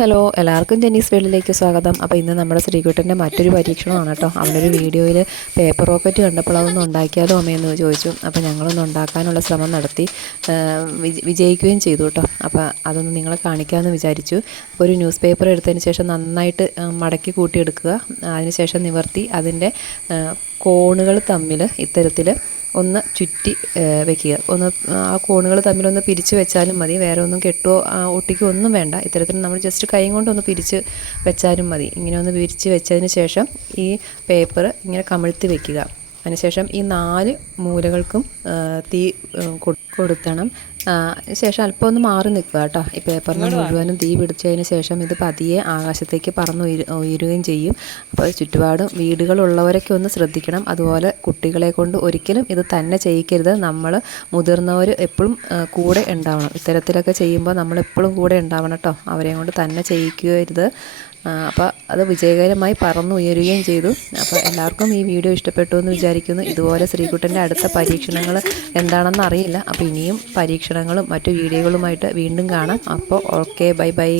Hello എല്ലാവർക്കും ജെന്നീസ് വേൾഡിലേക്ക് സ്വാഗതം. അപ്പോൾ ഇന്ന് നമ്മുടെ ശ്രീകുട്ടൻ്റെ മറ്റൊരു പരീക്ഷണമാണ് കേട്ടോ. അവനൊരു വീഡിയോയിൽ പേപ്പർ റോക്കറ്റ് കണ്ടപ്പോൾ അതൊന്ന് ഉണ്ടാക്കിയാലോ അമ്മയെന്ന് ചോദിച്ചു. അപ്പോൾ ഞങ്ങളൊന്ന് ഉണ്ടാക്കാനുള്ള ശ്രമം നടത്തി, വിജയിക്കുകയും ചെയ്തു കേട്ടോ. അപ്പോൾ അതൊന്ന് നിങ്ങളെ കാണിക്കാമെന്ന് വിചാരിച്ചു. അപ്പോൾ ഒരു ന്യൂസ് പേപ്പർ എടുത്തതിന് ശേഷം നന്നായിട്ട് മടക്കി കൂട്ടിയെടുക്കുക. അതിനുശേഷം നിവർത്തി അതിൻ്റെ കോണുകൾ തമ്മിൽ ഇത്തരത്തിൽ ഒന്ന് ചുറ്റി വെക്കുക. ഒന്ന് ആ കോണുകൾ തമ്മിലൊന്ന് പിരിച്ച് വെച്ചാലും മതി. വേറെ ഒന്നും കെട്ടോ ഒട്ടിക്കോ ഒന്നും വേണ്ട. ഇത്തരത്തിൽ നമ്മൾ ജസ്റ്റ് കൈ കൊണ്ടൊന്ന് പിരിച്ച് വെച്ചാലും മതി. ഇങ്ങനെ ഒന്ന് പിരിച്ച് വെച്ചതിന് ശേഷം ഈ പേപ്പർ ഇങ്ങനെ കമിഴ്ത്തി വെക്കുക. അതിനുശേഷം ഈ 4 മൂലകൾക്കും തീ കൊടുത്തണം. ശേഷം അല്പം ഒന്ന് മാറി നിൽക്കുക കേട്ടോ. ഈ പേപ്പറിന് മുഴുവനും തീ പിടിച്ചതിന് ശേഷം ഇത് പതിയെ ആകാശത്തേക്ക് ഉയരുകയും ചെയ്യും. അപ്പോൾ ചുറ്റുപാടും വീടുകളുള്ളവരൊക്കെ ഒന്ന് ശ്രദ്ധിക്കണം. അതുപോലെ കുട്ടികളെ കൊണ്ട് ഒരിക്കലും ഇത് തന്നെ ചെയ്യിക്കരുത്. നമ്മൾ മുതിർന്നവർ എപ്പോഴും കൂടെ ഉണ്ടാവണം. ഇത്തരത്തിലൊക്കെ ചെയ്യുമ്പോൾ നമ്മളെപ്പോഴും കൂടെ ഉണ്ടാവണം കേട്ടോ. അവരെ കൊണ്ട് തന്നെ ചെയ്യിക്കരുത്. അപ്പോൾ അത് വിജയകരമായി പറന്നുയരുകയും ചെയ്തു. അപ്പോൾ എല്ലാവർക്കും ഈ വീഡിയോ ഇഷ്ടപ്പെട്ടു എന്ന് വിചാരിക്കുന്നു. ഇതുപോലെ ശ്രീകുട്ടൻ്റെ അടുത്ത പരീക്ഷണങ്ങൾ എന്താണെന്ന് അറിയില്ല. അപ്പോൾ ഇനിയും പരീക്ഷണങ്ങളും മറ്റു വീഡിയോകളുമായിട്ട് വീണ്ടും കാണാം. അപ്പോൾ ഓക്കെ, ബൈ ബൈ.